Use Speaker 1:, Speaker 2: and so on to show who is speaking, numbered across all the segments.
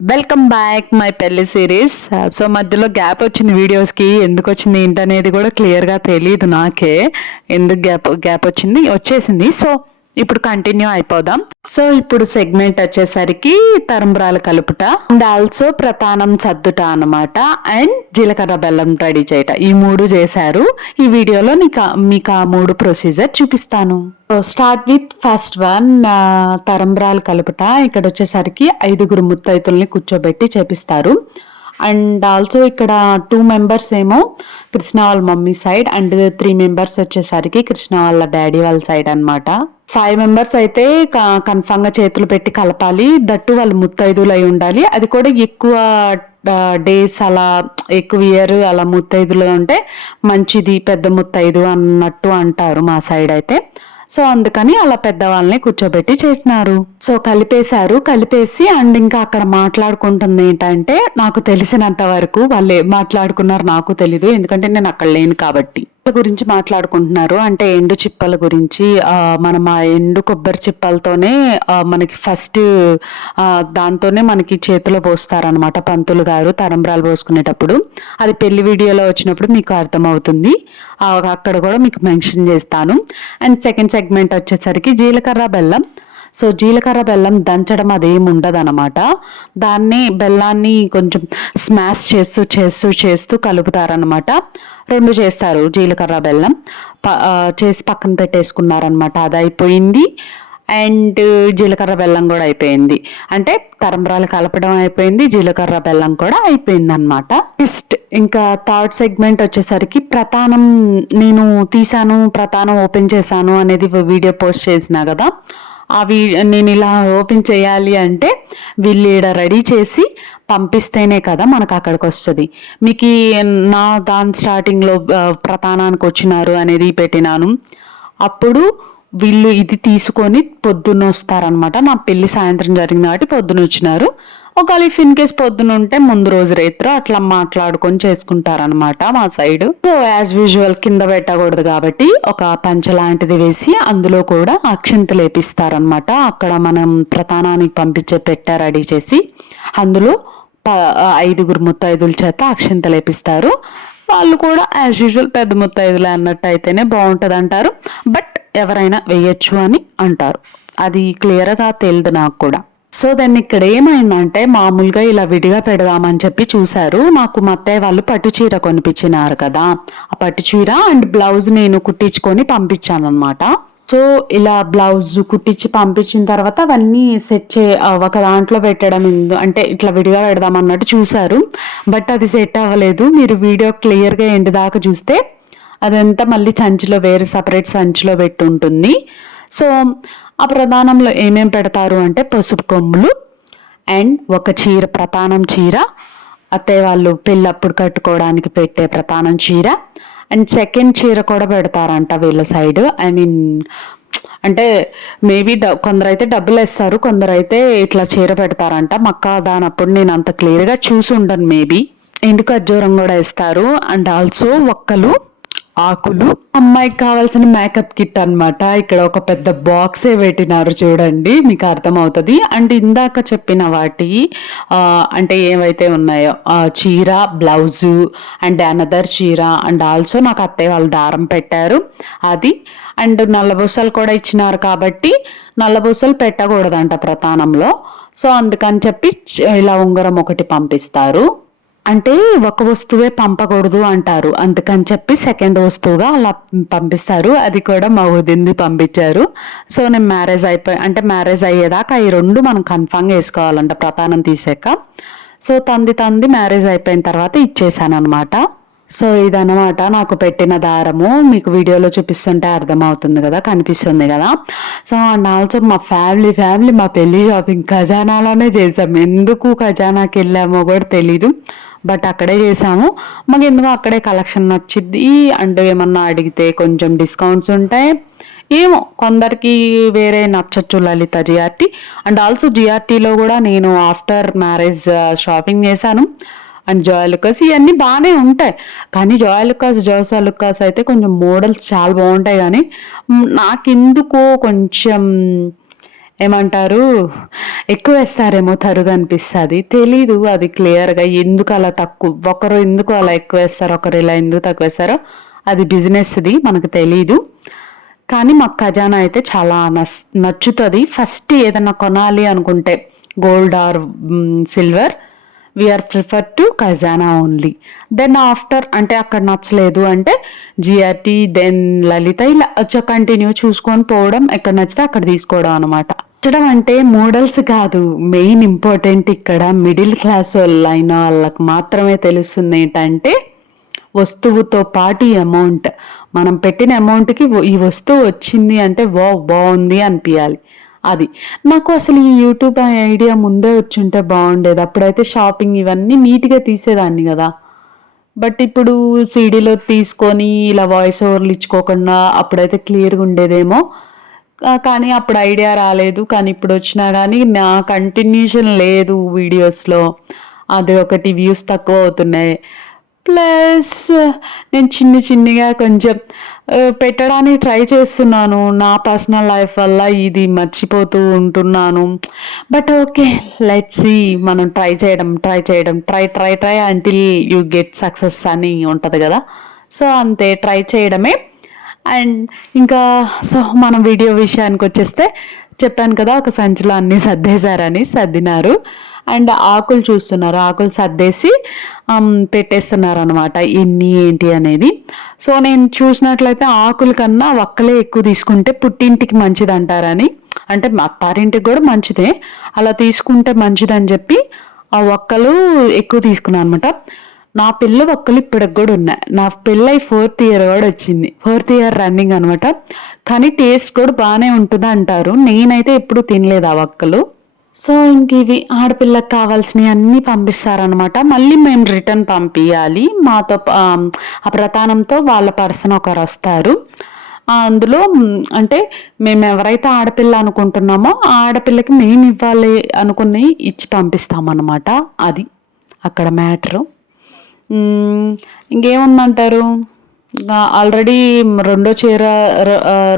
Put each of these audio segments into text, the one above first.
Speaker 1: Welcome back my పెళ్ళి series so మధ్యలో gap వచ్చింది వీడియోస్కి ఎందుకు వచ్చింది ఏంటనేది కూడా క్లియర్గా తెలియదు నాకే. ఎందుకు గ్యాప్ గ్యాప్ వచ్చింది? వచ్చేసింది. సో ఇప్పుడు కంటిన్యూ అయిపోదాం. సో ఇప్పుడు సెగ్మెంట్ వచ్చేసరికి తరంబరాలు కలుపుట. అండ్ ఆల్సో ప్రతానం చద్దుట అన్నమాట. అండ్ జీలకర్ర బెల్లం రెడీ చేయట. ఈ మూడు చేశారు. ఈ వీడియోలో నీకు మీకు ఆ మూడు ప్రొసీజర్ చూపిస్తాను. స్టార్ట్ విత్ ఫస్ట్ వన్ తరంబరాలు కలుపుట. ఇక్కడ వచ్చేసరికి ఐదుగురు ముత్తైతుల్ని కూర్చోబెట్టి చేపిస్తారు. అండ్ ఆల్సో ఇక్కడ టూ మెంబర్స్ ఏమో కృష్ణ వాళ్ళ mummy side and three members వచ్చేసరికి కృష్ణ వాళ్ళ డాడీ వాళ్ళ సైడ్ అనమాట ఫైవ్ మెంబర్స్ అయితే కన్ఫామ్గా చేతులు పెట్టి కలపాలి. దట్టు వాళ్ళు ముత్తైదులు అయి ఉండాలి. అది కూడా ఎక్కువ డేస్ అలా ఎక్కువ ఇయర్ అలా ముత్తైదులు ఉంటే మంచిది పెద్ద ముత్తైదు అన్నట్టు అంటారు మా సైడ్ అయితే. సో అందుకని అలా పెద్దవాళ్ళని కూర్చోబెట్టి చేసినారు. సో కలిపేశారు కలిపేసి అండ్ ఇంకా అక్కడ మాట్లాడుకుంటుంది ఏంటంటే నాకు తెలిసినంత వరకు వాళ్ళు ఏం మాట్లాడుకున్నారు నాకు తెలీదు ఎందుకంటే నేను అక్కడ లేను కాబట్టి. గురించి మాట్లాడుకుంటున్నారు. అంటే ఎండు చిప్పల గురించి మనం ఆ ఎండు కొబ్బరి చిప్పలతోనే మనకి ఫస్ట్ దాంతోనే మనకి చేతిలో పోస్తారనమాట పంతులు గారు తరంబ్రాలు పోసుకునేటప్పుడు. అది పెళ్ళి వీడియోలో వచ్చినప్పుడు మీకు అర్థమవుతుంది. అక్కడ కూడా మీకు మెన్షన్ చేస్తాను. అండ్ సెకండ్ సెగ్మెంట్ వచ్చేసరికి జీలకర్ర బెల్లం. సో జీలకర్ర బెల్లం దంచడం అదేం ఉండదు అనమాట దాన్ని బెల్లాన్ని కొంచెం స్మాష్ చేస్తూ చేస్తూ చేస్తూ కలుపుతారనమాట రెండు చేస్తారు జీలకర్ర బెల్లం. ప- చేసి పక్కన పెట్టేసుకున్నారనమాట అది అయిపోయింది అండ్ జీలకర్ర బెల్లం కూడా అయిపోయింది. అంటే తరంబరాలు కలపడం అయిపోయింది జీలకర్ర బెల్లం కూడా అయిపోయింది అనమాట నెక్స్ట్ ఇంకా థర్డ్ సెగ్మెంట్ వచ్చేసరికి ప్రధానం నేను తీసాను ప్రధానం ఓపెన్ చేశాను అనేది వీడియో పోస్ట్ చేసినా కదా. అవి నేను ఇలా ఓపెన్ చేయాలి అంటే వీళ్ళు ఈడ రెడీ చేసి పంపిస్తేనే కదా మనకు అక్కడికి వస్తుంది. మీకు నా దాని స్టార్టింగ్లో ప్రధానానికి వచ్చినారు అనేది పెట్టినాను. అప్పుడు వీళ్ళు ఇది తీసుకొని పొద్దున్న వస్తారనమాట నా పెళ్ళి సాయంత్రం జరిగింది కాబట్టి పొద్దున వచ్చినారు. ఒకవేళ ఇఫ్ ఇన్ కేస్ పొద్దున ఉంటే ముందు రోజు రేత్రో అట్లా మాట్లాడుకొని చేసుకుంటారనమాట మా సైడ్. సో యాజ్ యూజువల్ కింద పెట్టకూడదు కాబట్టి ఒక పంచ లాంటిది వేసి అందులో కూడా అక్షంతలు వేపిస్తారనమాట అక్కడ మనం ప్రధానానికి పంపించే పెట్ట రెడీ చేసి అందులో ప- ఐదుగురు ముత్తైదుల చేత అక్షంతలు వేపిస్తారు వాళ్ళు కూడా యాజ్ యూజువల్ పెద్ద ముత్తైదులే అన్నట్టు అయితేనే బాగుంటుంది అంటారు బట్ ఎవరైనా వేయచ్చు అని అంటారు. అది క్లియర్గా తెలియదు నాకు కూడా. సో దాన్ని ఇక్కడ ఏమైందంటే మామూలుగా ఇలా విడిగా పెడదామని చెప్పి చూశారు. నాకు మా అత్తయ్య వాళ్ళు పట్టు చీర కొనిపించినారు కదా. ఆ పట్టు చీర అండ్ బ్లౌజ్ నేను కుట్టించుకొని పంపించాను అనమాట సో ఇలా బ్లౌజ్ కుట్టించి పంపించిన తర్వాత అవన్నీ సెట్ చే ఒక దాంట్లో పెట్టడం అంటే ఇట్లా విడిగా పెడదాం అన్నట్టు చూశారు. బట్ అది సెట్ అవ్వలేదు. మీరు వీడియో క్లియర్గా ఎండ్ దాకా చూస్తే అదంతా మళ్ళీ సంచిలో వేరే సపరేట్ సంచిలో పెట్టి ఉంటుంది సో ఆ ప్రధానంలో ఏమేం పెడతారు అంటే పసుపు కొమ్ములు అండ్ ఒక చీర ప్రధానం చీర. అత్తయ్య వాళ్ళు పెళ్ళప్పుడు కట్టుకోవడానికి పెట్టే ప్రధానం చీర. అండ్ సెకండ్ చీర కూడా పెడతారంట వీళ్ళ సైడ్. ఐ మీన్ అంటే మేబీ కొందరు అయితే డబ్బులు వేస్తారు కొందరు అయితే ఇట్లా చీర పెడతారంట. మక్క దానప్పుడు నేను అంత క్లియర్గా చూసి ఉండను మేబీ. ఎండు ఖర్జూరం కూడా ఇస్తారు అండ్ ఆల్సో ఒక్కలు ఆకులు. అమ్మాయికి కావాల్సిన మేకప్ కిట్ అనమాట ఇక్కడ ఒక పెద్ద బాక్సే పెట్టినారు చూడండి మీకు అర్థమవుతుంది. అండ్ ఇందాక చెప్పిన వాటి అంటే ఏవైతే ఉన్నాయో చీర బ్లౌజు అండ్ అనదర్ చీర అండ్ ఆల్సో నాకు అత్తయ్య వాళ్ళు దారం పెట్టారు. అది అండ్ నల్లబూసలు కూడా ఇచ్చినారు కాబట్టి నల్లబూసలు పెట్టకూడదంట ప్రధానంలో సో అందుకని చెప్పి ఇలా ఉంగరం ఒకటి పంపిస్తారు. అంటే ఒక వస్తువే పంపకూడదు అంటారు. అందుకని చెప్పి సెకండ్ వస్తువుగా అలా పంపిస్తారు. అది కూడా మా వదింది పంపించారు. సో నేను మ్యారేజ్ అయిపోయి అంటే మ్యారేజ్ అయ్యేదాకా ఈ రెండు మనం కన్ఫామ్గా వేసుకోవాలంట ప్రధానం తీసాక. సో తంది తంది మ్యారేజ్ అయిపోయిన తర్వాత ఇచ్చేసాను అనమాట సో ఇదన్నమాట నాకు పెట్టిన దారము. మీకు వీడియోలో చూపిస్తుంటే అర్థమవుతుంది కదా కనిపిస్తుంది కదా. సో అండ్ ఆల్సో మా ఫ్యామిలీ ఫ్యామిలీ మా పెళ్ళి షాపింగ్ ఖజానాలోనే చేసాం. ఎందుకు ఖజానాకి వెళ్ళామో కూడా తెలీదు. బట్ అక్కడే చేసాము. మాకు ఎందుకు అక్కడే కలెక్షన్ నచ్చింది. అండ్ ఏమన్నా అడిగితే కొంచెం డిస్కౌంట్స్ ఉంటాయి. ఏమో కొందరికి వేరే నచ్చచ్చు లలిత జిఆర్టీ అండ్ ఆల్సో జిఆర్టీలో కూడా నేను ఆఫ్టర్ మ్యారేజ్ షాపింగ్ చేశాను. అండ్ జోయాలుకాస్ ఇవన్నీ బాగానే ఉంటాయి. కానీ జోయాలుకాస్ జోసాలుకాస్ జోసా లుకాస్ అయితే కొంచెం మోడల్స్ చాలా బాగుంటాయి కానీ నాకు నాకెందుకో కొంచెం ఏమంటారు ఎక్కువ వేస్తారేమో తరుగు అనిపిస్తుంది. తెలీదు అది క్లియర్గా ఎందుకు అలా తక్కువ ఒకరు ఎందుకు అలా ఎక్కువ వేస్తారు ఒకరు ఇలా ఎందుకు తక్కువ వేస్తారో అది బిజినెస్ది మనకు తెలీదు. కానీ మాకు ఖజానా అయితే చాలా నచ్చుతుంది. ఫస్ట్ ఏదైనా కొనాలి అనుకుంటే gold or silver we prefer to Khazana only then after అంటే అక్కడ నచ్చలేదు అంటే జిఆర్టీ దెన్ లలిత ఇలా కంటిన్యూ చూసుకొని పోవడం ఎక్కడ నచ్చితే అక్కడ తీసుకోవడం అనమాట నచ్చడం అంటే మోడల్స్ కాదు. మెయిన్ ఇంపార్టెంట్ ఇక్కడ మిడిల్ క్లాస్ వాళ్ళు అయిన వాళ్ళకి మాత్రమే తెలుస్తుంది ఏంటంటే వస్తువుతో పాటు అమౌంట్ మనం పెట్టిన అమౌంట్కి ఈ వస్తువు వచ్చింది అంటే వా బాగుంది అనిపించాలి అది. నాకు అసలు ఈ యూట్యూబ్ ఐడియా ముందే వచ్చుంటే బాగుండేది. అప్పుడైతే షాపింగ్ ఇవన్నీ నీట్గా తీసేదాన్ని కదా. బట్ ఇప్పుడు సీడీలో తీసుకొని ఇలా వాయిస్ ఓవర్లు ఇచ్చుకోకుండా అప్పుడైతే క్లియర్గా ఉండేదేమో. కానీ అప్పుడు ఐడియా రాలేదు. కానీ ఇప్పుడు వచ్చినా కానీ నా కంటిన్యూషన్ లేదు వీడియోస్లో. అది ఒకటి వ్యూస్ తక్కువ అవుతున్నాయి. ప్లస్ నేను చిన్ని చిన్నిగా కొంచెం పెట్టడానికి ట్రై చేస్తున్నాను. నా పర్సనల్ లైఫ్ వల్ల ఇది మర్చిపోతూ ఉంటున్నాను. But okay let see. మనం ట్రై చేయడం ట్రై చేయడం try try try until you get success అని ఉంటుంది కదా. సో అంతే. ట్రై చేయడమే. అండ్ ఇంకా సో మనం వీడియో విషయానికి వచ్చేస్తే చెప్పాను కదా ఒక సంచిలో అన్నీ సర్దేశారని సర్దినారు. అండ్ ఆకులు చూస్తున్నారు. ఆకులు సర్దేసి పెట్టేస్తున్నారు అనమాట ఎన్ని ఏంటి అనేది. సో నేను చూసినట్లయితే ఆకుల కన్నా ఒక్కలే ఎక్కువ తీసుకుంటే పుట్టింటికి మంచిది అంటారని అంటే అత్తారింటికి కూడా మంచిదే. అలా తీసుకుంటే మంచిదని చెప్పి ఆ ఒక్కలు ఎక్కువ తీసుకున్నాను అనమాట నా పిల్ల ఒక్కలు ఇప్పటికి కూడా ఉన్నాయి. నా పెళ్ళై ఫోర్త్ ఇయర్ కూడా వచ్చింది. ఫోర్త్ ఇయర్ రన్నింగ్ అనమాట కానీ టేస్ట్ కూడా బాగానే ఉంటుంది అంటారు. నేనైతే ఎప్పుడు తినలేదు ఆ ఒక్కలు. సో ఇంక ఇవి ఆడపిల్లకి కావాల్సినవి అన్నీ పంపిస్తారనమాట మళ్ళీ మేము రిటర్న్ పంపించాలి మాతో ఆ ప్రధానంతో వాళ్ళ పర్సన్ ఒకరు వస్తారు. అందులో అంటే మేము ఎవరైతే ఆడపిల్ల అనుకుంటున్నామో ఆ ఆడపిల్లకి మేము ఇవ్వాలి అనుకుని ఇచ్చి పంపిస్తామన్నమాట. అది అక్కడ మ్యాటరు ఇంకేముందంటారు? ఆల్రెడీ రెండో చీర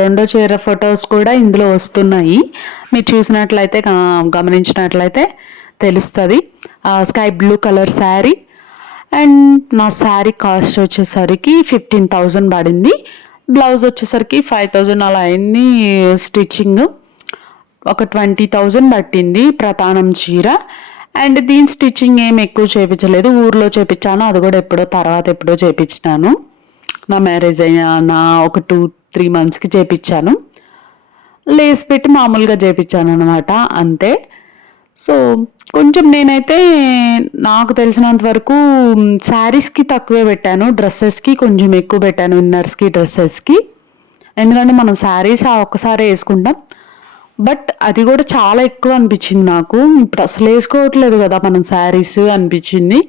Speaker 1: రెండో చీర ఫొటోస్ కూడా ఇందులో వస్తున్నాయి. మీరు చూసినట్లయితే గమనించినట్లయితే తెలుస్తుంది. Sky blue colour sari and నా శారీ కాస్ట్ వచ్చేసరికి ఫిఫ్టీన్ థౌజండ్ పడింది. బ్లౌజ్ వచ్చేసరికి ఫైవ్ థౌజండ్ అలా అయింది స్టిచ్చింగ్ ఒక ట్వంటీ థౌజండ్ పట్టింది ప్రధానం చీర. అండ్ దీని స్టిచ్చింగ్ ఏం ఎక్కువ చేయించలేదు ఊర్లో చేయించాను అది కూడా ఎప్పుడో తర్వాత ఎప్పుడో చేయించినాను నా మ్యారేజ్ అయిన నా ఒక టూ త్రీ మంత్స్కి చేయించాను లేస్ పెట్టి మామూలుగా చేయించాను అనమాట అంతే. సో కొంచెం నేనైతే నాకు తెలిసినంత వరకు శారీస్కి తక్కువే పెట్టాను. డ్రెస్సెస్కి కొంచెం ఎక్కువ పెట్టాను. ఇన్నర్స్కి డ్రెస్సెస్కి ఎందుకంటే మనం శారీస్ ఆ ఒక్కసారి వేసుకుంటాం. బట్ అది కూడా చాలా ఎక్కువ అనిపించింది నాకు. ఇప్పుడు అసలు వేసుకోవట్లేదు కదా మనం శారీస్ అనిపించింది.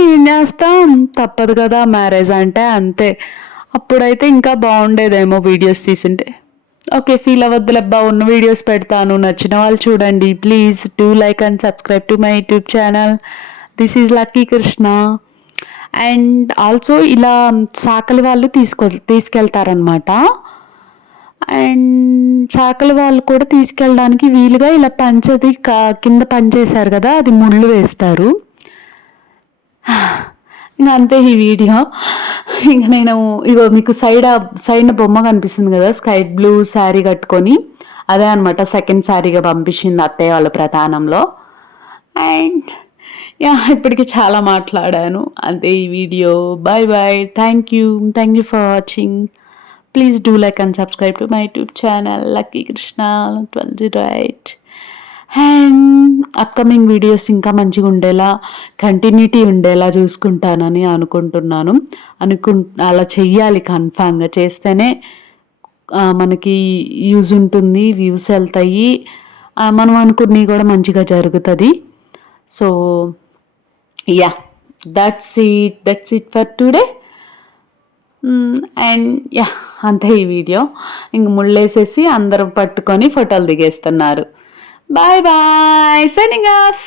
Speaker 1: ఏం చేస్తాం? తప్పదు కదా మ్యారేజ్ అంటే అంతే. అప్పుడైతే ఇంకా బాగుండేదేమో వీడియోస్ తీసింటే. ఓకే ఫీల్ అవ్వద్దులబ్బా ఉన్న వీడియోస్ పెడతాను. నచ్చిన వాళ్ళు చూడండి. Please do like and subscribe to my YouTube channel. This is Lucky Krishna. And also ఇలా సాకలి వాళ్ళు తీసుకొ తీసుకెళ్తారనమాట అండ్ చాకలి వాళ్ళు కూడా తీసుకెళ్ళడానికి వీలుగా ఇలా పంచది కింద పనిచేశారు కదా అది ముళ్ళు వేస్తారు. ఇంకా అంతే ఈ వీడియో. ఇంక నేను ఇగో మీకు సైడ్ సైడ్ బొమ్మ కనిపిస్తుంది కదా స్కై బ్లూ శారీ కట్టుకొని. అదే అనమాట సెకండ్ శారీగా పంపించింది అత్తయ్య వాళ్ళ ప్రధానంలో. అండ్ యా ఇప్పటికి చాలా మాట్లాడాను. అంతే ఈ video. Bye bye. Thank you. Thank you for watching. Please do like and subscribe to my YouTube channel Lucky Krishna twelve zero eight and upcoming videos ఇంకా మంచిగా ఉండేలా కంటిన్యూటీ ఉండేలా చూసుకుంటానని అనుకుంటున్నాను. అనుకు అలా చెయ్యాలి కన్ఫామ్గా చేస్తేనే మనకి యూజ్ ఉంటుంది వ్యూస్ వెళ్తాయి. మనం అనుకున్నవి కూడా మంచిగా జరుగుతుంది. So yeah that's it that's it for today and yeah అంతే ఈ వీడియో. ఇంక ముళ్ళేసేసి అందరూ పట్టుకొని ఫోటోలు దిగేస్తున్నారు. Bye bye Signing off.